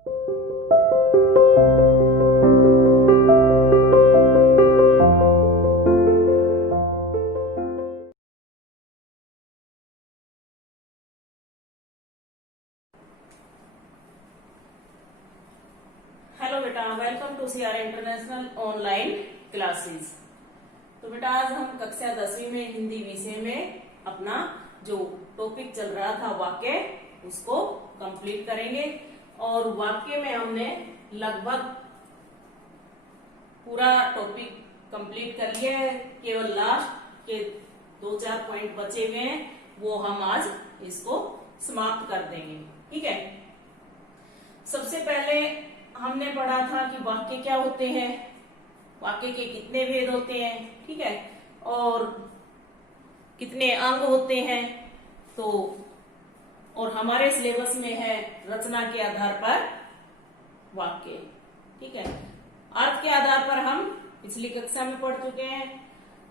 Hello बेटा, welcome to CR international online classes. तो बेटा आज हम कक्षा 10वीं में हिंदी विषय में अपना जो टॉपिक चल रहा था वाक्य, उसको कंप्लीट करेंगे। और वाक्य में हमने लगभग पूरा टॉपिक कंप्लीट कर लिया है। केवल लास्ट के 2-4 पॉइंट बचे हुए हैं, वो हम आज इसको समाप्त कर देंगे। ठीक है। सबसे पहले हमने पढ़ा था कि वाक्य क्या होते हैं, वाक्य के कितने भेद होते हैं, ठीक है, और कितने अंग होते हैं। तो और हमारे सिलेबस में है रचना के आधार पर वाक्य, ठीक है। अर्थ के आधार पर हम पिछली कक्षा में पढ़ चुके हैं।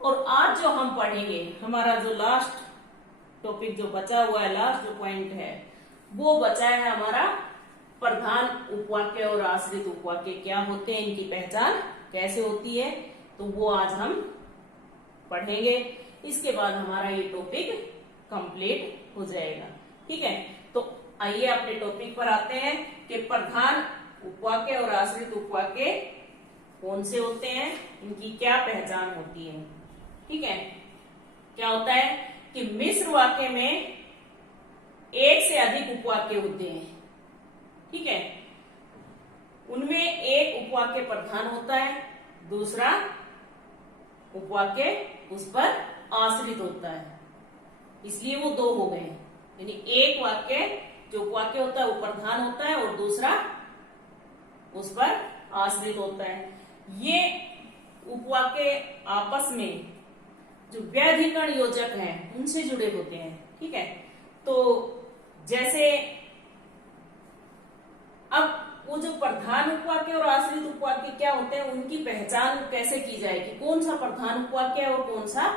और आज जो हम पढ़ेंगे, हमारा जो लास्ट टॉपिक जो बचा हुआ है, लास्ट जो पॉइंट है, वो बचा है हमारा प्रधान उपवाक्य और आश्रित उपवाक्य क्या होते हैं, इनकी पहचान कैसे होती है। तो वो आज हम पढ़ेंगे। इसके बाद हमारा ये टॉपिक कंप्लीट हो जाएगा। ठीक है। तो आइए अपने टॉपिक पर आते हैं कि प्रधान उपवाक्य और आश्रित उपवाक्य कौन से होते हैं, इनकी क्या पहचान होती है। ठीक है। क्या होता है कि मिश्र वाक्य में एक से अधिक उपवाक्य होते हैं। ठीक है। उनमें एक उपवाक्य प्रधान होता है, दूसरा उपवाक्य उस पर आश्रित होता है, इसलिए वो दो हो गए। यानी एक वाक्य जो उपवाक्य होता है वो प्रधान होता है और दूसरा उस पर आश्रित होता है। ये उपवाक्य आपस में जो व्याधिकरण योजक हैं उनसे जुड़े होते हैं। ठीक है। तो जैसे अब वो जो प्रधान उपवाक्य और आश्रित उपवाक्य क्या होते हैं, उनकी पहचान कैसे की जाएगी, कौन सा प्रधान उपवाक्य है और कौन सा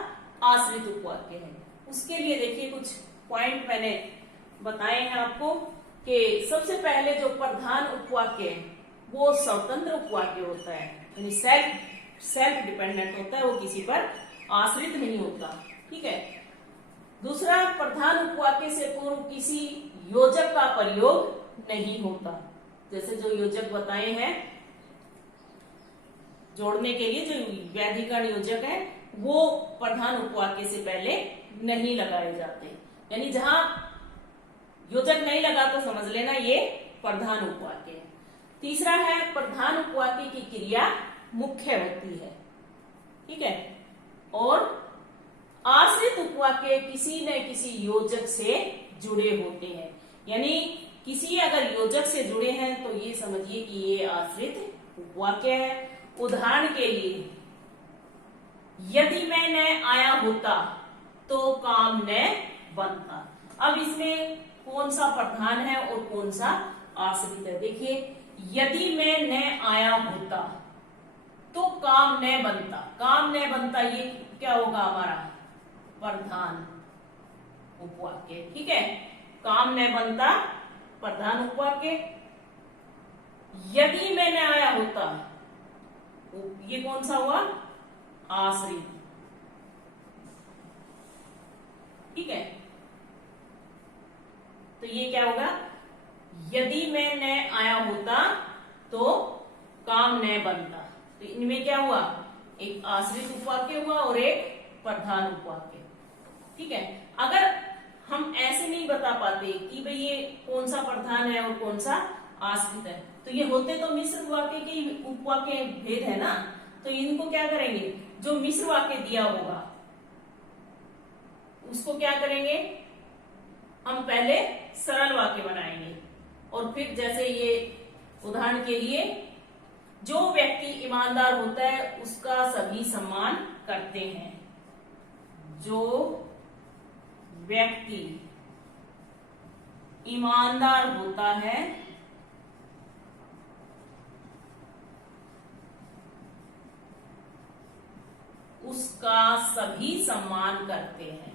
आश्रित उपवाक्य है। उसके लिए देखिए कुछ पॉइंट मैंने बताए हैं आपको कि सबसे पहले जो प्रधान उपवाक्य है वो स्वतंत्र उपवाक्य होता है, यानी सेल्फ डिपेंडेंट होता है, वो किसी पर आश्रित नहीं होता। ठीक है। दूसरा, प्रधान उपवाक्य से पूर्व किसी योजक का प्रयोग नहीं होता। जैसे जो योजक बताए हैं जोड़ने के लिए, जो व्याधिकरण योजक है वो प्रधान उपवाक्य से पहले नहीं लगाए जाते। यानी जहां योजक नहीं लगा तो समझ लेना ये प्रधान उपवाक्य है। तीसरा है, प्रधान उपवाक्य की क्रिया मुख्य होती है। ठीक है। और आश्रित उपवाक्य किसी न किसी योजक से जुड़े होते हैं। यानी किसी अगर योजक से जुड़े हैं तो ये समझिए कि ये आश्रित उपवाक्य है। उदाहरण के लिए, यदि मैं न आया होता तो काम न बनता। अब इसमें कौन सा प्रधान है और कौन सा आश्रित है। देखिए, यदि मैं न आया होता तो काम न बनता। काम न बनता ये क्या होगा, हमारा प्रधान उपवाक्य। ठीक है। काम न बनता प्रधान उपवाक्य। यदि मैं न आया होता, ये कौन सा हुआ, आश्रित। ठीक है। तो ये क्या होगा, यदि मैं न आया होता तो काम न बनता। तो इनमें क्या हुआ, एक आश्रित उपवाक्य हुआ और एक प्रधान उपवाक्य। ठीक है। अगर हम ऐसे नहीं बता पाते कि भाई ये कौन सा प्रधान है और कौन सा आश्रित है, तो ये होते तो मिश्र वाक्य के उपवाक्य भेद है ना। तो इनको क्या करेंगे, जो मिश्र वाक्य दिया होगा उसको क्या करेंगे, हम पहले सरल वाक्य बनाएंगे और फिर जैसे ये उदाहरण के लिए, जो व्यक्ति ईमानदार होता है उसका सभी सम्मान करते हैं। जो व्यक्ति ईमानदार होता है उसका सभी सम्मान करते हैं।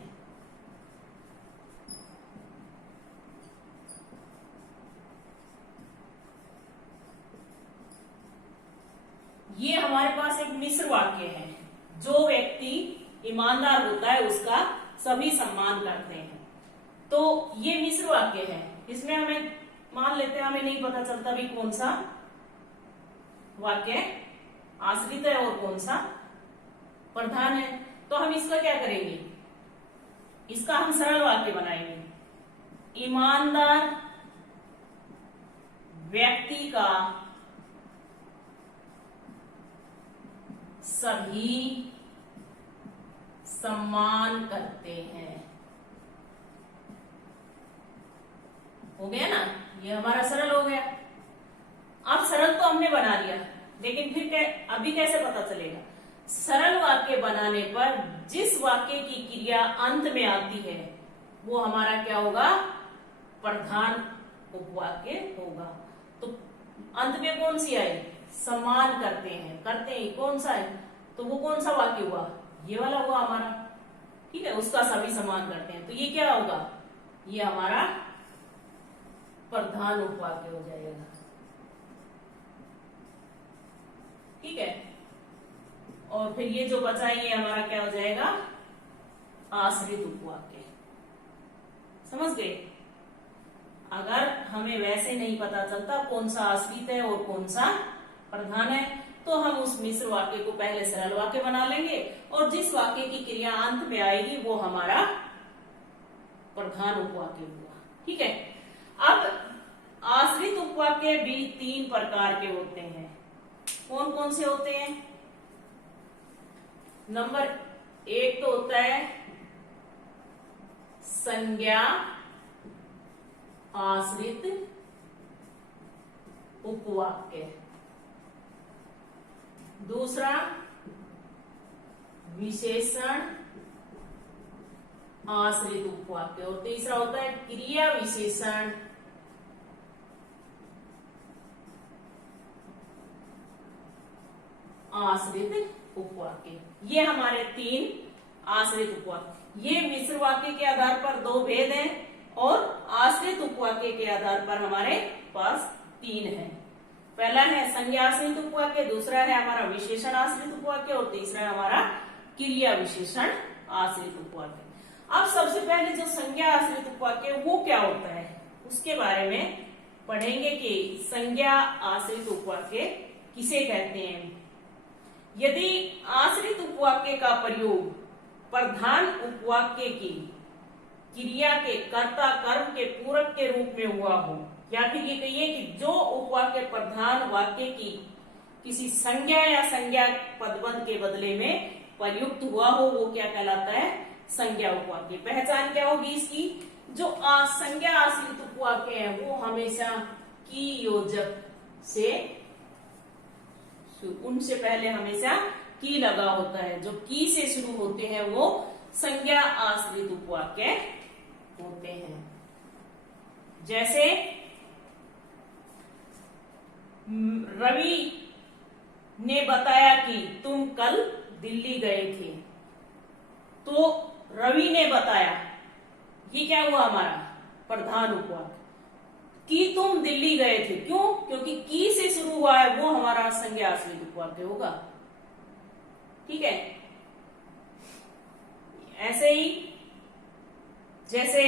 हमारे पास एक मिश्र वाक्य है। जो व्यक्ति ईमानदार होता है उसका सभी सम्मान करते हैं। तो ये मिश्र वाक्य है। इसमें हमें मान लेते हैं हमें नहीं पता चलता भी कौन सा वाक्य आश्रित है और कौन सा प्रधान है, तो हम इसका क्या करेंगे, इसका हम सरल वाक्य बनाएंगे। ईमानदार व्यक्ति का सभी सम्मान करते हैं। हो गया ना, ये हमारा सरल हो गया। अब सरल तो हमने बना लिया, लेकिन फिर अभी कैसे पता चलेगा? सरल वाक्य बनाने पर जिस वाक्य की क्रिया अंत में आती है वो हमारा क्या होगा, प्रधान उपवाक्य होगा। तो अंत में कौन सी आई, सम्मान करते हैं, करते हैं कौन सा है, तो वो कौन सा वाक्य हुआ, ये वाला हुआ हमारा। ठीक है, उसका सभी सम्मान करते हैं, तो ये क्या होगा, ये हमारा प्रधान उपवाक्य हो जाएगा। ठीक है, और फिर ये जो बचा ये हमारा क्या हो जाएगा, आश्रित उपवाक्य। समझ गए? अगर हमें वैसे नहीं पता चलता कौन सा आश्रित है और कौन सा प्रधान है, तो हम उस मिश्र वाक्य को पहले सरल वाक्य बना लेंगे और जिस वाक्य की क्रिया अंत में आएगी वो हमारा प्रधान उपवाक्य हुआ। ठीक है, अब आश्रित उपवाक्य भी 3 प्रकार के होते हैं। कौन कौन से होते हैं? नंबर 1 तो होता है संज्ञा आश्रित उपवाक्य, दूसरा विशेषण आश्रित उपवाक्य और तीसरा होता है क्रिया विशेषण आश्रित उपवाक्य। ये हमारे 3 आश्रित उपवाक्य। ये मिश्र वाक्य के आधार पर 2 भेद हैं और आश्रित उपवाक्य के आधार पर हमारे पास 3 है। पहला है संज्ञा आश्रित उपवाक्य, दूसरा है हमारा विशेषण आश्रित उपवाक्य और तीसरा है हमारा क्रिया विशेषण आश्रित उपवाक्य। अब सबसे पहले जो संज्ञा आश्रित उपवाक्य वो क्या होता है उसके बारे में पढ़ेंगे कि संज्ञा आश्रित उपवाक्य किसे कहते हैं। यदि आश्रित उपवाक्य का प्रयोग प्रधान उपवाक्य की क्रिया के कर्ता कर्म के पूरक के रूप में हुआ हो, या फिर ये कहिए कि जो उपवाक्य प्रधान वाक्य की किसी संज्ञा या संज्ञा पदबंध के बदले में प्रयुक्त हुआ हो, वो क्या कहलाता है, संज्ञा उपवाक्य। पहचान क्या होगी इसकी, जो संज्ञा आश्रित उपवाक्य है वो हमेशा की योजक से, उनसे पहले हमेशा की लगा होता है। जो की से शुरू होते हैं वो संज्ञा आश्रित उपवाक्य होते हैं। जैसे रवि ने बताया कि तुम कल दिल्ली गए थे, तो रवि ने बताया, ये क्या हुआ हमारा प्रधान उपवाक्य। कि तुम दिल्ली गए थे, क्यों, क्योंकि की से शुरू हुआ है, वो हमारा संज्ञा आश्रित उपवाक्य होगा। ठीक है, ऐसे ही जैसे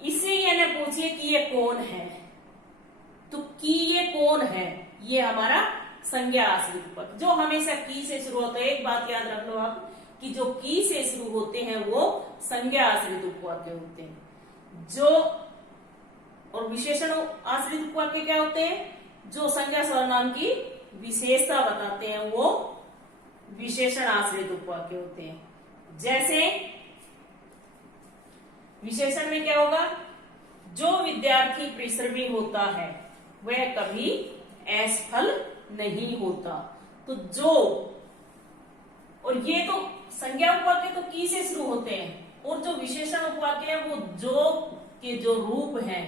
इससे ये ना पूछिए कि ये कौन है, तो कि ये कौन है, ये हमारा संज्ञा आश्रित उपवाक्य जो हमेशा की से शुरू होता है। एक बात याद रख लो आप कि जो की से शुरू होते हैं वो संज्ञा आश्रित उपवाक्य होते हैं। जो और विशेषण आश्रित उपवाक्य क्या होते हैं, जो संज्ञा सर्वनाम की विशेषता बताते हैं वो विशेषण आश्रित उपवाक्य होते हैं। जैसे विशेषण में क्या होगा, जो विद्यार्थी परिश्रमी होता है वह कभी असफल नहीं होता। तो जो, और ये तो संज्ञा उपवाक्य तो की से शुरू होते हैं, और जो विशेषण उपवाक्य है वो जो के जो रूप हैं,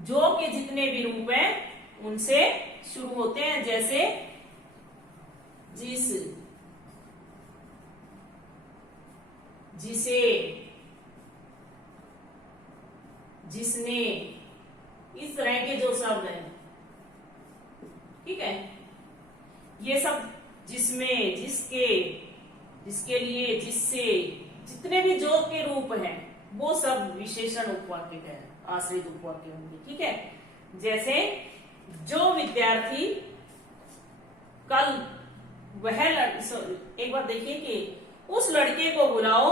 जो के जितने भी रूप हैं उनसे शुरू होते हैं। जैसे जिस, जिसे, जिसने, इस तरह के जो शब्द हैं, ठीक है, ये सब जिसमें, जिसके, जिसके लिए, जिससे, जितने भी जो के रूप हैं वो सब विशेषण उपवाक्य है, आश्रित उपवाक्य होंगे। ठीक है, जैसे जो विद्यार्थी कल वह एक बार देखिए कि उस लड़के को बुलाओ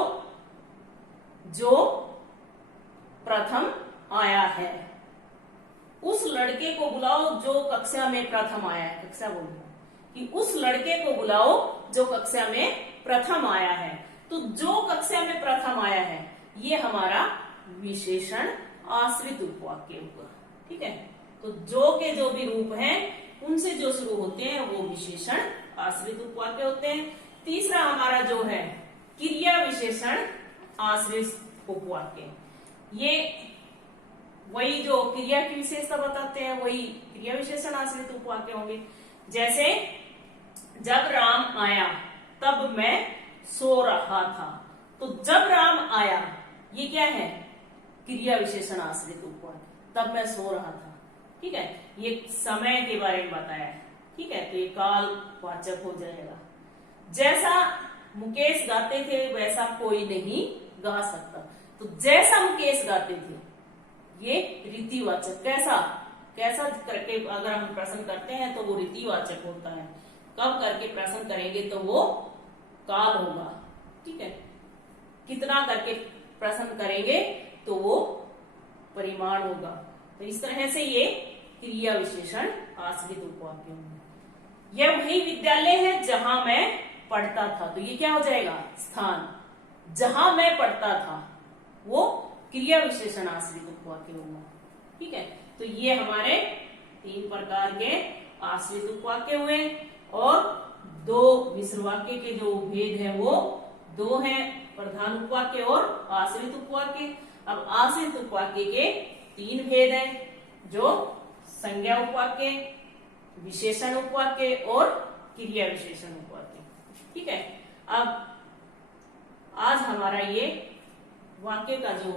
जो प्रथम आया है। उस लड़के को बुलाओ जो कक्षा में प्रथम आया है। कक्षा बोलिए कि उस लड़के को बुलाओ जो कक्षा में प्रथम आया है। तो जो कक्षा में प्रथम आया है ये हमारा विशेषण आश्रित उपवाक्य होगा। ठीक है, तो जो के जो भी रूप हैं उनसे जो शुरू होते हैं वो विशेषण आश्रित उपवाक्य होते हैं। तीसरा हमारा जो है क्रिया विशेषण आश्रित उपवाक्य, ये वही जो क्रिया की विशेषता बताते हैं वही क्रिया विशेषण आश्रित उपवाक्य होंगे। जैसे जब राम आया तब मैं सो रहा था, तो जब राम आया ये क्या है, क्रिया विशेषण आश्रित उपवाक्य, तब मैं सो रहा था। ठीक है, ये समय के बारे में बताया है। ठीक है, तो ये काल वाचक हो जाएगा। जैसा मुकेश गाते थे वैसा कोई नहीं गा सकता, तो जैसा मुकेश गाते थे ये रीतिवाचक, कैसा कैसा करके अगर हम प्रश्न करते हैं तो वो रीतिवाचक होता है। कब करके प्रश्न करेंगे तो वो काल होगा। ठीक है, कितना करके प्रश्न करेंगे तो वो परिमाण होगा। तो इस तरह से ये क्रिया विशेषण आश्रित उपवाक्य होंगे। यह वही विद्यालय है जहां मैं पढ़ता था, तो ये क्या हो जाएगा, स्थान। जहां मैं पढ़ता था वो क्रिया विशेषण आश्रित उपवाक्य होगा। ठीक है, तो ये हमारे 3 प्रकार के आश्रित उपवाक्य हुए और 2 मिश्र वाक्य के जो भेद है वो 2 हैं, प्रधान उपवाक्य और आश्रित उपवाक्य। अब आश्रित उपवाक्य के 3 भेद हैं, जो संज्ञा उपवाक्य, विशेषण उपवाक्य और क्रिया विशेषण उपवाक्य। ठीक है, अब आज हमारा ये वाक्य का जो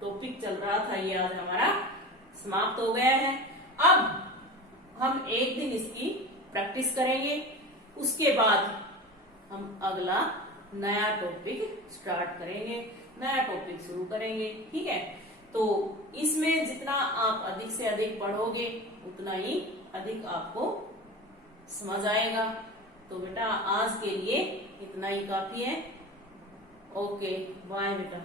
टॉपिक चल रहा था ये आज हमारा समाप्त हो गया है। अब हम एक दिन इसकी प्रैक्टिस करेंगे, उसके बाद हम अगला नया टॉपिक स्टार्ट करेंगे, नया टॉपिक शुरू करेंगे। ठीक है, तो इसमें जितना आप अधिक से अधिक पढ़ोगे उतना ही अधिक आपको समझ आएगा। तो बेटा आज के लिए इतना ही काफी है। ओके, बाय बेटा।